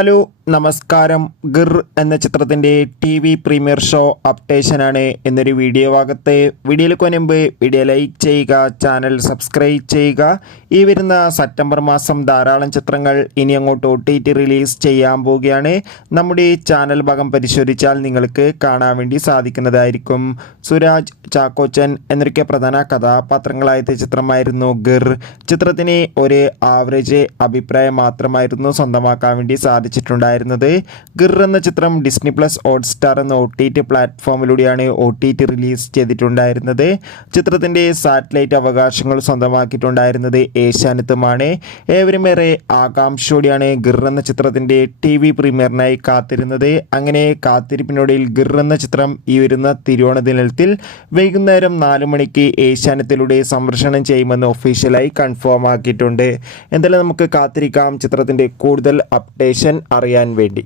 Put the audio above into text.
Hello നമസ്കാരം. ഗിർ എന്ന ചിത്രത്തിൻ്റെ TV പ്രീമിയർ ഷോ അപ്ഡേഷനാണ് എന്നൊരു വീഡിയോ ഭാഗത്ത്. വീഡിയോയിലേക്ക് മുൻപ് വീഡിയോ ലൈക്ക് ചെയ്യുക, ചാനൽ സബ്സ്ക്രൈബ് ചെയ്യുക. ഈ വരുന്ന സെപ്റ്റംബർ മാസം ധാരാളം ചിത്രങ്ങൾ ഇനി അങ്ങോട്ട് OTT റിലീസ് ചെയ്യാൻ പോവുകയാണ്. നമ്മുടെ ഈ ചാനൽ ഭാഗം പരിശോധിച്ചാൽ നിങ്ങൾക്ക് കാണാൻ വേണ്ടി സാധിക്കുന്നതായിരിക്കും. സുരാജ്, ചാക്കോച്ചൻ എന്നൊക്കെ പ്രധാന കഥാപാത്രങ്ങളായ ചിത്രമായിരുന്നു ഗിർ. ചിത്രത്തിന് ഒരു ആവറേജ് അഭിപ്രായം മാത്രമായിരുന്നു സ്വന്തമാക്കാൻ വേണ്ടി സാധിച്ചിട്ടുണ്ടായിരുന്നത്. ഗിർ എന്ന ചിത്രം ഡിസ്നി പ്ലസ് ഹോട്ട്സ്റ്റാർ എന്ന OTT പ്ലാറ്റ്ഫോമിലൂടെയാണ് OTT റിലീസ് ചെയ്തിട്ടുണ്ടായിരുന്നത്. ചിത്രത്തിൻ്റെ സാറ്റലൈറ്റ് അവകാശങ്ങൾ സ്വന്തമാക്കിയിട്ടുണ്ടായിരുന്നത് ഏഷ്യാനെറ്റുമാണ്. ഏവരും ഏറെ ആകാംക്ഷയോടെയാണ് ഗിർ എന്ന ചിത്രത്തിൻ്റെ TV പ്രീമിയറിനായി കാത്തിരുന്നത്. അങ്ങനെ കാത്തിരിപ്പിനൊടുവിൽ ഗിർ എന്ന ചിത്രം ഈ വരുന്ന തിരുവോണ ദിനത്തിൽ വൈകുന്നേരം 4 മണിക്ക് ഏഷ്യാനെറ്റിലൂടെ സംപ്രേഷണം ചെയ്യുമെന്ന് ഒഫീഷ്യലായി കൺഫേം ആക്കിയിട്ടുണ്ട്. എന്തായാലും നമുക്ക് കാത്തിരിക്കാം ചിത്രത്തിൻ്റെ കൂടുതൽ അപ്ഡേഷൻ അറിയാൻ വേണ്ടി.